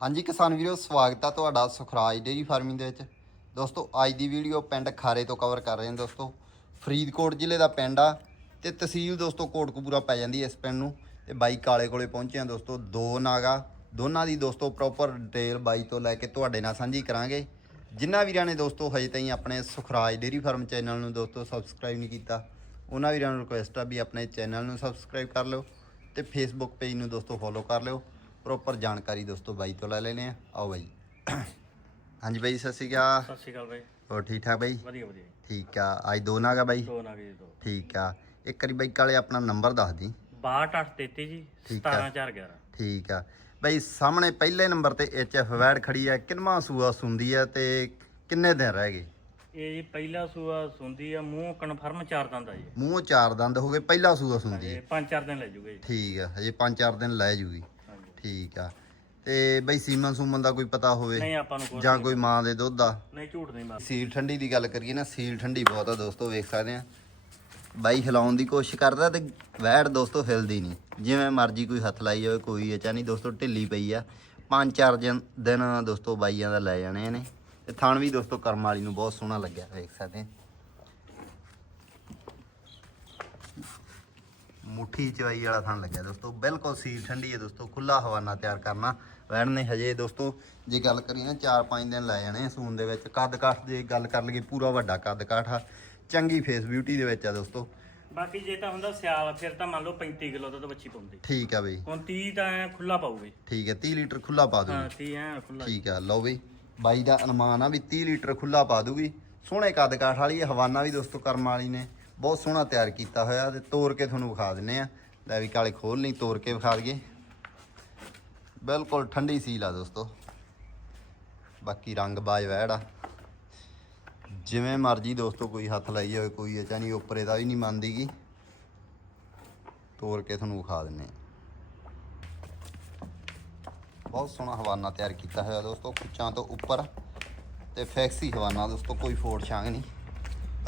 ਹਾਂਜੀ ਕਿਸਾਨ ਵੀਰੋ, ਸਵਾਗਤ ਆ ਤੁਹਾਡਾ ਸੁਖਰਾਜ ਡੇਰੀ ਫਾਰਮਿੰਗ ਦੇ ਵਿੱਚ। ਦੋਸਤੋ, ਅੱਜ ਦੀ ਵੀਡੀਓ ਪਿੰਡ ਖਾਰੇ ਤੋਂ ਕਵਰ ਕਰ ਰਹੇ ਹਾਂ ਦੋਸਤੋ। ਫਰੀਦਕੋਟ ਜ਼ਿਲ੍ਹੇ ਦਾ ਪਿੰਡ ਆ ਤੇ ਤਹਿਸੀਲ ਦੋਸਤੋ ਕੋਟਕਪੂਰਾ ਪੈ ਜਾਂਦੀ ਇਸ ਪਿੰਡ ਨੂੰ। ਤੇ ਬਾਈ ਕਾਲੇ ਕੋਲੇ ਪਹੁੰਚੇ ਹਾਂ ਦੋਸਤੋ, ਦੋ ਨਾਗਾ ਦੋਨਾਂ ਦੀ ਦੋਸਤੋ ਪ੍ਰੋਪਰ ਡਿਟੇਲ ਬਾਈ ਤੋਂ ਲੈ ਕੇ ਤੁਹਾਡੇ ਨਾਲ ਸਾਂਝੀ ਕਰਾਂਗੇ। ਜਿਨ੍ਹਾਂ ਵੀਰਾਂ ਨੇ ਦੋਸਤੋ ਹਜੇ ਤਾਈਂ ਆਪਣੇ ਸੁਖਰਾਜ ਡੇਰੀ ਫਾਰਮ ਚੈਨਲ ਨੂੰ ਦੋਸਤੋ ਸਬਸਕ੍ਰਾਈਬ ਨਹੀਂ ਕੀਤਾ, ਉਹਨਾਂ ਵੀਰਾਂ ਨੂੰ ਰਿਕੁਐਸਟ ਆ ਵੀ ਆਪਣੇ ਚੈਨਲ ਨੂੰ ਸਬਸਕ੍ਰਾਈਬ ਕਰ ਲਿਓ ਤੇ ਫੇਸਬੁੱਕ ਪੇਜ ਨੂੰ ਦੋਸਤੋ ਫੋਲੋ ਕਰ ਲਿਓ। ਪ੍ਰੋਪਰ ਜਾਣਕਾਰੀ ਦੋਸਤੋ ਬਾਈ ਤੋਂ ਲੈ ਲੈਨੇ ਆ। ਆਓ ਬਾਈ। ਹਾਂਜੀ ਬਾਈ ਸਤਿ ਸ਼੍ਰੀ ਅਕਾਲ। ਸਤਿ ਸ਼੍ਰੀ ਅਕਾਲ ਬਾਈ। ਹੋਰ ਠੀਕ ਠਾਕ ਬਾਈ? ਵਧੀਆ ਵਧੀਆ। ਜੀ। ਠੀਕ ਆ। ਅੱਜ ਦੋ ਨਾਗਾ ਬਾਈ। ਦੋ ਨਾ ਗਏ ਦੋ। ਠੀਕ ਆ। ਇੱਕ ਵਾਰੀ ਬਾਈ ਕਾਲੇ ਆਪਣਾ ਨੰਬਰ ਦੱਸ ਦੀ। 6233 ਜੀ ਠੀਕ ਆ। 17411 ਠੀਕ ਆ। ਬਾਈ ਸਾਹਮਣੇ ਪਹਿਲੇ ਨੰਬਰ ਤੇ ਐਚ ਐਫ ਵੈਡ ਖੜੀ ਆ। ਕਿੰਨਵਾਂ ਸੂਆ ਸੁੰਦੀ ਆ ਤੇ ਕਿੰਨੇ ਦਿਨ ਰਹਿ ਗਏ? ਇਹ ਜੀ ਪਹਿਲਾ ਸੂਆ ਸੁੰਦੀ ਆ ਮੂੰਹ ਕਨਫਰਮ ਚਾਰ ਦੰਦ ਆ ਜੀ। ਮੂੰਹ ਚਾਰ ਦੰਦ ਹੋ ਗਏ ਪਹਿਲਾ ਸੂਆ ਸੁੰਦੀ ਪੰਜ ਚਾਰ ਦਿਨ ਲੈ ਜੂਗਾ ਜੀ। ਠੀਕ ਆ ਹਜੇ 5-4 ਦਿਨ ਲੈ ਜੂਗੀ। ਠੀਕ ਆ। ਤੇ ਬਾਈ ਸੀਮਨ ਸੂਮਨ ਦਾ ਕੋਈ ਪਤਾ ਹੋਵੇ ਨਹੀਂ ਆਪਾਂ ਨੂੰ ਕੁਛ ਜਾਂ ਕੋਈ ਮਾਂ ਦੇ ਦੁੱਧ ਦਾ ਨਹੀਂ ਝੂਠ ਨਹੀਂ ਮਾਰ ਸੀਲ ਠੰਡੀ ਦੀ ਗੱਲ ਕਰੀਏ ਨਾ ਸੀਲ ਠੰਡੀ ਬਹੁਤ ਆ ਦੋਸਤੋ ਵੇਖ ਸਕਦੇ ਆ। ਬਾਈ ਹਿਲਾਉਣ ਦੀ ਕੋਸ਼ਿਸ਼ ਕਰਦਾ ਤੇ ਵੈੜ ਦੋਸਤੋ ਹਿਲਦੀ ਨਹੀਂ। ਜਿਵੇਂ ਮਰਜ਼ੀ ਕੋਈ ਹੱਥ ਲਾਈ ਜਾਵੇ ਕੋਈ ਅਚਾ ਨਹੀਂ ਦੋਸਤੋ ਢਿੱਲੀ ਪਈ ਆ। ਪੰਜ ਚਾਰ ਜਨ- ਦਿਨ ਦੋਸਤੋ ਬਾਈਆਂ ਦਾ ਲੈ ਜਾਣੇ ਨੇ ਤੇ ਥਣ ਵੀ ਦੋਸਤੋ ਕਰਮ ਵਾਲੀ ਨੂੰ ਬਹੁਤ ਸੋਹਣਾ ਲੱਗਿਆ ਵੇਖ ਸਕਦੇ ਆ। ਮੁੱਠੀ ਚਵਾਈ ਵਾਲਾ ਥਣ ਲੱਗਿਆ ਦੋਸਤੋ ਬਿਲਕੁਲ ਸੀਲ ਠੰਡੀ ਹੈ ਦੋਸਤੋ ਖੁੱਲਾ ਹਵਾਨਾ ਤਿਆਰ ਕਰਨਾ ਵੈੜ ਨੇ ਹਜੇ ਦੋਸਤੋ ਜੇ ਗੱਲ ਕਰੀਏ ਨਾ 4-5 ਦਿਨ ਲੈ ਜਾਣੇ ਸੂਨ ਦੇ ਵਿੱਚ ਕੱਦ ਕਾਠ ਦੀ ਗੱਲ ਕਰ ਲਈਏ ਪੂਰਾ ਵੱਡਾ ਕੱਦ ਕਾਠ ਆ ਚੰਗੀ ਫੇਸ ਬਿਊਟੀ ਦੇ ਵਿੱਚ ਆ ਦੋਸਤੋ। ਬਾਕੀ ਜੇ ਤਾਂ ਹੁੰਦਾ ਸਿਆਲ ਫਿਰ ਤਾਂ ਮੰਨ ਲਓ 35 ਕਿਲੋ ਦੁੱਧ ਬੱਚੀ ਪਾਉਂਦੀ। ਠੀਕ ਆ ਬਈ। ਹੁਣ 30 ਤਾਂ ਖੁੱਲਾ ਪਾਊਗੀ। ਠੀਕ ਹੈ 30 ਲੀਟਰ ਖੁੱਲਾ ਪਾ ਹਾਂ ਦੂਗੀ 30 ਐ ਖੁੱਲਾ ਠੀਕ ਆ ਲਓ ਬਈ ਬਾਈ ਦਾ ਅਨੁਮਾਨ ਆ ਵੀ 30 ਲੀਟਰ ਖੁੱਲਾ ਪਾ ਦੂਗੀ। ਸੋਹਣੇ ਕੱਦ ਕਾਠ ਵਾਲੀ ਹੈ, ਹਵਾਨਾ ਵੀ ਦੋਸਤੋ ਕਰਮ ਵਾਲੀ ਨੇ। ਬਹੁਤ ਸੋਹਣਾ ਤਿਆਰ ਕੀਤਾ ਹੋਇਆ ਤੇ ਤੋੜ ਕੇ ਤੁਹਾਨੂੰ ਵਿਖਾ ਦਿੰਨੇ ਆ। ਲੈ ਵੀ ਕਾਲੇ ਖੋਲ ਨਹੀਂ ਤੋੜ ਕੇ ਵਿਖਾ ਦਈਏ। ਬਿਲਕੁਲ ਠੰਡੀ ਸੀਲ ਆ ਦੋਸਤੋ। ਬਾਕੀ ਰੰਗ ਬਾਜ ਵੈੜ ਆ। ਜਿਵੇਂ ਮਰਜ਼ੀ ਦੋਸਤੋ ਕੋਈ ਹੱਥ ਲਾਈ ਜਾਵੇ, ਕੋਈ ਅਚਾ ਨਹੀਂ, ਉੱਪਰੇ ਦਾ ਵੀ ਨਹੀਂ ਮੰਨਦੀਗੀ। ਤੋੜ ਕੇ ਤੁਹਾਨੂੰ ਵਿਖਾ ਦਿੰਨੇ ਆ। ਬਹੁਤ ਸੋਹਣਾ ਹਵਾਨਾ ਤਿਆਰ ਕੀਤਾ ਹੋਇਆ ਦੋਸਤੋ ਕੁੱਚਾਂ ਤੋਂ ਉੱਪਰ। ਤੇ ਫੈਕਸੀ ਹਵਾਨਾ ਦੋਸਤੋ, ਕੋਈ ਫੋੜ ਛਾਂਗ ਨਹੀਂ।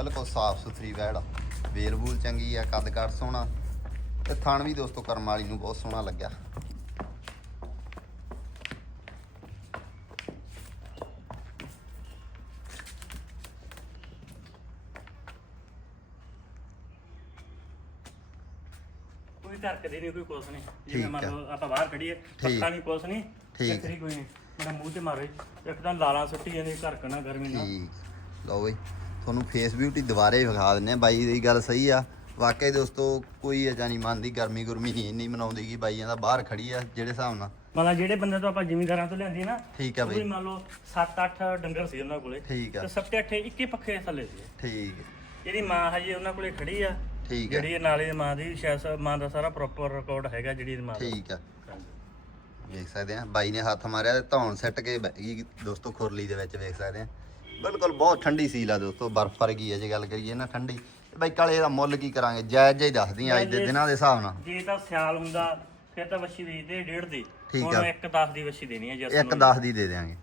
ਬਿਲਕੁਲ ਸਾਫ਼ ਸੁਥਰੀ ਵੈੜ ਆ। ਵੇਲ ਵੂਲ ਚੰਗੀ ਆ ਕੱਦ ਕਾਠ ਸੋਹਣਾ। ਤੇ ਥਣ ਵੀ ਦੋਸਤੋ ਕਰਮ ਵਾਲੀ ਨੂੰ ਬਹੁਤ ਸੋਹਣਾ ਲੱਗਿਆ। ਕੋਈ ਧਰਕਦੇ ਨਹੀਂ ਕੋਈ ਕੁਛ ਨਹੀਂ। ਠੀਕ ਜਿਵੇਂ ਮੰਨ। ਲਓ ਆਪਾਂ ਬਾਹਰ ਖੜੀਏ ਪੱਕਾ ਨਹੀਂ ਕੁਛ ਨਹੀਂ ਠੀਕ। ਚੱਕਰੀ ਕੋਈ ਨਹੀਂ ਮੇਰਾ ਮੂੰਹ ਤੇ ਮਾਰੇ ਇੱਕਦਮ ਲਾਲਾਂ ਸੁੱਟੀ ਜਾਂਦੀ ਗਰਮੀ ਨਾਲ। ਠੀਕ। ਲਓ ਬਈ। ਤੁਹਾਨੂੰ ਫੇਸ ਬਿਊਟੀ ਦੁਬਾਰੇ ਵਿਖਾ ਦਿੰਨੇ ਆ ਬਾਈ ਦੀ ਗੱਲ ਸਹੀ ਆ। ਵਾਕਈ ਦੋਸਤੋ ਕੋਈ ਅਜਾ ਨਹੀਂ ਮੰਨਦੀ ਗਰਮੀ ਗੁਰਮੀ ਨਹੀਂ ਇੰਨੀ ਮਨਾਉਂਦੀ ਕਿ ਬਾਈਆਂ ਦਾ ਬਾਹਰ ਖੜੀ ਆ ਜਿਹੜੇ ਹਿਸਾਬ ਨਾਲ। ਮਤਲਬ ਜਿਹੜੇ ਬੰਦੇ ਤੋਂ ਆਪਾਂ ਜ਼ਿਮੀਂਦਾਰਾਂ ਤੋਂ ਲਿਆਂਦੀ ਨਾ ਠੀਕ ਆ ਬਈ। ਮੰਨ ਲਓ 7-8 ਡੰਗਰ ਸੀ ਉਹਨਾਂ ਕੋਲੇ। ਠੀਕ ਆ। ਤੇ ਸੱਤੇ ਅੱਠੇ ਇੱਕੇ ਪੱਖੇ ਥੱਲੇ ਸੀ। ਠੀਕ ਜਿਹੜੀ ਮਾਂ ਹਜੇ ਉਹਨਾਂ ਕੋਲੇ ਖੜੀ ਆ ਠੀਕ ਹੈ ਜਿਹੜੀ ਨਾਲੇ ਮਾਂ ਦੀ ਸ਼ਾਇਦ ਮਾਂ ਦਾ ਸਾਰਾ ਪ੍ਰੋਪਰ ਰਿਕਾਰਡ ਹੈਗਾ ਜਿਹੜੀ ਮਾਂ ਦਾ। ਠੀਕ ਆ। ਵੇਖ ਸਕਦੇ ਆ ਬਾਈ ਨੇ ਹੱਥ ਮਾਰਿਆ ਤੇ ਧੌਣ ਸੱਟ ਕੇ ਬਹਿ ਗਈ ਦੋਸਤੋ ਖੁਰਲੀ ਦੇ ਵਿੱਚ ਵੇਖ ਸਕਦੇ ਆ। ਬਿਲਕੁਲ ਬਹੁਤ ਠੰਡੀ ਸੀਲ ਆ ਦੋਸਤੋ ਬਰਫ਼ ਵਰਗੀ ਹੈ ਜੇ ਗੱਲ ਕਰੀਏ ਨਾ ਠੰਡੀ। ਤੇ ਬਾਈ ਕਾਲੇ ਦਾ ਮੁੱਲ ਕੀ ਕਰਾਂਗੇ? ਜਾਇਜ਼ ਜਾਈ ਦੱਸਦੀ ਆ ਅੱਜ ਦੇ ਦਿਨਾਂ ਦੇ ਹਿਸਾਬ ਨਾਲ। ਜੇ ਤਾਂ ਸਿਆਲ ਹੁੰਦਾ ਫਿਰ ਤਾਂ ਵੱਛੀ ਵੇਚਦੇ ਡੇਢ ਦੀ। ਠੀਕ ਹੁਣ ਆ। 1-10 ਦੀ ਵੱਛੀ ਦੇਣੀ ਹੈ ਜਸ ਇੱਕ 10 ਦੀ ਦੇ ਦਿਆਂਗੇ।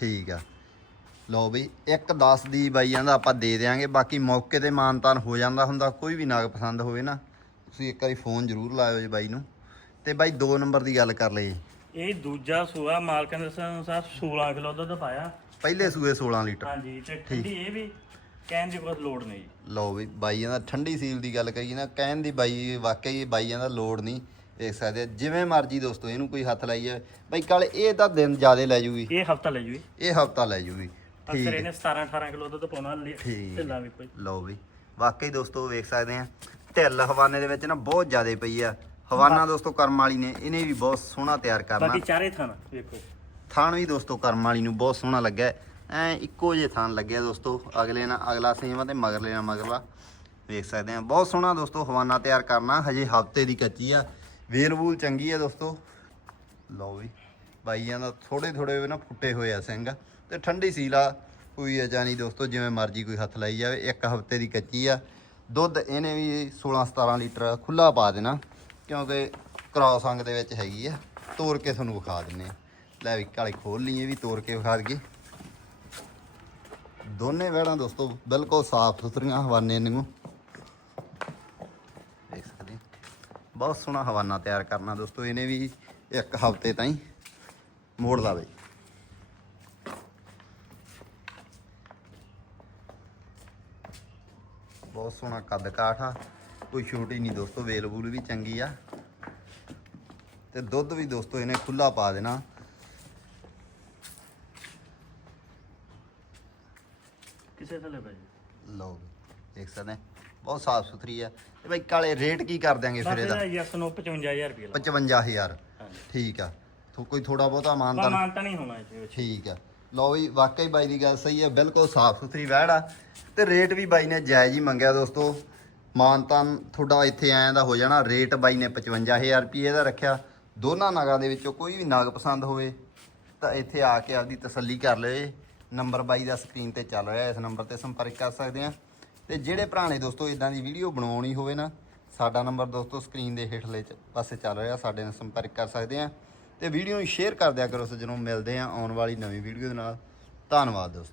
ਠੀਕ ਆ। ਲਓ ਬਈ ਇੱਕ 10 ਦੀ ਬਾਈਆਂ ਦਾ ਆਪਾਂ ਦੇ ਦਿਆਂਗੇ। ਬਾਕੀ ਮੌਕੇ ਤੇ ਮਾਨਤਾਨ ਹੋ ਜਾਂਦਾ ਹੁੰਦਾ ਕੋਈ ਵੀ ਨਾਗ ਪਸੰਦ ਹੋਵੇ ਨਾ ਤੁਸੀਂ ਇੱਕ ਵਾਰੀ ਫੋਨ ਜ਼ਰੂਰ ਲਾਇਓ ਜੀ ਬਾਈ ਨੂੰ। ਤੇ ਬਾਈ 2 ਨੰਬਰ ਦੀ ਗੱਲ ਕਰ ਲਈ ਇਹ ਦੂਜਾ ਸੂਆ ਮਾਲਕਾਂ ਦੇ ਅਨੁਸਾਰ 16 ਕਿਲੋ ਦੁੱਧ ਪਾਇਆ। ਪਹਿਲੇ ਸੂਏ 16 ਲੀਟਰ। ਹਾਂਜੀ ਤੇ ਠੰਡੀ ਇਹ ਵੀ ਕਹਿਣ ਦੀ ਕੋਈ ਲੋੜ ਨਹੀਂ। ਲਓ ਵੀ ਬਾਈਆਂ ਦਾ ਠੰਡੀ ਸੀਲ ਦੀ ਗੱਲ ਕਰੀਏ ਨਾ ਕਹਿਣ ਦੀ ਬਾਈ ਵਾਕਈ ਬਾਈਆਂ ਦਾ ਲੋੜ ਨਹੀਂ ਦੇਖ ਸਕਦੇ ਆ। ਜਿਵੇਂ ਮਰਜ਼ੀ ਦੋਸਤੋ ਇਹਨੂੰ ਕੋਈ ਹੱਥ ਲਾਈ ਜਾਵੇ ਬਾਈ ਕਾਲੇ ਇਹ ਤਾਂ ਦਿਨ ਜ਼ਿਆਦੇ ਲੈ ਜੂਗੀ। ਇਹ ਹਫਤਾ ਲੈ ਜੂਗੀ। ਇਹ ਹਫਤਾ ਲੈ ਜੂਗੀ। ਅਕਸਰ ਇਹਨੇ 17 18 ਕਿਲੋ ਦੁੱਧ ਪਾਉਣਾ। ਢਿੱਲਾ ਵੀ ਕੋਈ। ਲਓ ਵੀ ਵਾਕਈ ਦੋਸਤੋ ਵੇਖ ਸਕਦੇ ਆ। ਢਿੱਲ ਹਵਾਨੇ ਦੇ ਵਿੱਚ ਨਾ ਬਹੁਤ ਜ਼ਿਆਦੇ ਪਈ ਆ। ਹਵਾਨਾ ਦੋਸਤੋ ਕਰਮ ਵਾਲੀ ਨੇ ਇਹਨੇ ਵੀ ਬਹੁਤ ਸੋਹਣਾ ਤਿਆਰ ਕਰਨਾ। ਬਾਕੀ ਚਾਰੇ ਥਾਂ ਵੇਖੋ। ਥਾਣ ਵੀ ਦੋਸਤੋ ਕਰਮ ਵਾਲੀ ਨੂੰ ਬਹੁਤ ਸੋਹਣਾ ਲੱਗਾ ਐ ਇੱਕੋ ਜਿਹੇ ਥਾਣ ਲੱਗਿਆ ਦੋਸਤੋ ਅਗਲੇ ਨਾਲ ਅਗਲਾ ਸੇਮ ਤੇ ਮਗਰਲੇ ਨਾਲ ਮਗਰਲਾ ਵੇਖ ਸਕਦੇ ਆ ਬਹੁਤ ਸੋਹਣਾ ਦੋਸਤੋ ਹਵਾਨਾ ਤਿਆਰ ਕਰਨਾ ਹਜੇ ਹਫ਼ਤੇ ਦੀ ਕੱਚੀ ਆ। ਵੇਲ ਵੂਲ ਚੰਗੀ ਆ ਦੋਸਤੋ। ਲਓ ਵੀ ਬਾਈਆਂ ਦਾ ਥੋੜੇ ਥੋੜੇ ਨਾ ਫੁੱਟੇ ਹੋਏ ਆ ਸਿੰਘ। ਤੇ ਠੰਡੀ ਸੀਲਾ ਕੋਈ ਅਜਾ ਨਹੀਂ ਦੋਸਤੋ ਜਿਵੇਂ ਮਰਜ਼ੀ ਕੋਈ ਹੱਥ ਲਾਈ ਜਾਵੇ ਇੱਕ ਹਫ਼ਤੇ ਦੀ ਕੱਚੀ ਆ। ਦੁੱਧ ਇਹਨੇ ਵੀ 16 17 ਲੀਟਰ ਖੁੱਲਾ ਪਾ ਦੇਣਾ। ਕਿਉਂਕਿ ਕ੍ਰਾਸ ਅੰਗ ਦੇ ਵਿੱਚ ਹੈਗੀ ਆ। ਤੋੜ ਕੇ ਤੁਹਾਨੂੰ ਵਿਖਾ ਦਿੰਨੇ ਆ। ਲੈ ਵੀ ਕਾਲੇ ਖੋਲ ਲਈ ਇਹ ਵੀ ਤੋੜ ਕੇ ਵਿਖਾ ਦਈਏ। ਦੋਨੇ ਵੈੜਾਂ ਦੋਸਤੋ ਬਿਲਕੁਲ ਸਾਫ਼ ਸੁਥਰੀਆਂ ਹਵਾਨੇ ਨੂੰ ਦੇਖ ਸਕਦੇ ਬਹੁਤ ਸੋਹਣਾ ਹਵਾਨਾ ਤਿਆਰ ਕਰਨਾ ਦੋਸਤੋ, ਇਹਨੇ ਵੀ ਇੱਕ ਹਫ਼ਤੇ ਤਾਈਂ ਮੋੜ ਲਾਵੇ। ਬਹੁਤ ਸੋਹਣਾ ਕੱਦ ਕਾਠ ਆ। ਕੋਈ ਛੋਟੀ ਨਹੀਂ ਦੋਸਤੋ ਵੇਲ ਵੂਲ ਵੀ ਚੰਗੀ ਆ। ਤੇ ਦੁੱਧ ਵੀ ਦੋਸਤੋ ਇਹਨੇ ਖੁੱਲਾ ਪਾ ਦੇਣਾ। ਕਿਸੇ ਥੱਲੇ ਭਾਜੀ ਲਓ ਵੀ, ਦੇਖ ਸਕਦੇ। ਬਹੁਤ ਸਾਫ਼ ਸੁਥਰੀ ਆ। ਤੇ ਬਈ ਕਾਲੇ ਰੇਟ ਕੀ ਕਰ ਦਿਆਂਗੇ ਫਿਰ ਇਹਦਾ ਯੈਸ ਨੂੰ 55000 ਰੁਪਏ ਲਾ 55000 ਹਾਂਜੀ। ਠੀਕ ਆ। ਥੋ ਕੋਈ ਥੋੜਾ ਬਹੁਤਾ ਮਾਨਤਾ ਮਾਨਤਾ ਨਹੀਂ ਹੋਣਾ ਇਹਦੇ ਵਿੱਚ। ਠੀਕ ਆ। ਲਓ ਵੀ ਵਾਕਈ ਬਾਈ ਦੀ ਗੱਲ ਸਹੀ ਹੈ ਬਿਲਕੁਲ ਸਾਫ਼ ਸੁਥਰੀ ਵਹਿੜ ਆ। ਤੇ ਰੇਟ ਵੀ ਬਾਈ ਨੇ ਜਾਇਜ਼ ਹੀ ਮੰਗਿਆ ਦੋਸਤੋ। ਮਾਨਤਾਨ ਤੁਹਾਡਾ ਇੱਥੇ ਆਇਆ ਦਾ ਹੋ ਜਾਣਾ ਰੇਟ ਬਾਈ ਨੇ 55000 ਰੁਪਏ ਦਾ ਰੱਖਿਆ। ਦੋਨਾਂ ਨਾਗਾਂ ਦੇ ਵਿੱਚੋਂ ਕੋਈ ਵੀ ਨਾਗ ਪਸੰਦ ਹੋਵੇ, ਤਾਂ ਇੱਥੇ ਆ ਕੇ ਆਪਦੀ ਤਸੱਲੀ ਕਰ ਲਏ। ਨੰਬਰ ਬਾਈ ਦਾ ਸਕਰੀਨ ਤੇ ਚੱਲ ਰਿਹਾ, ਇਸ ਨੰਬਰ ਤੇ ਸੰਪਰਕ ਕਰ ਸਕਦੇ ਆ ਤੇ ਜਿਹੜੇ ਭਰਾ ਦੋਸਤੋ ਇਦਾਂ ਦੀ ਵੀਡੀਓ ਬਣਾਉਣੀ ਹੋਵੇ ਨਾ, ਸਾਡਾ ਨੰਬਰ ਦੋਸਤੋ ਸਕਰੀਨ ਦੇ ਹੇਠਲੇ ਚ ਪਾਸੇ ਚੱਲ ਰਿਹਾ, ਸਾਡੇ ਨਾਲ ਸੰਪਰਕ ਕਰ ਸਕਦੇ ਆ ਤੇ ਵੀਡੀਓ ਨੂੰ ਸ਼ੇਅਰ ਕਰ ਦਿਆ ਕਰੋ ਜਦੋਂ ਮਿਲਦੇ ਆ ਆਉਣ ਵਾਲੀ ਨਵੀਂ ਵੀਡੀਓ ਦੇ ਨਾਲ। ਧੰਨਵਾਦ ਦੋਸਤੋ।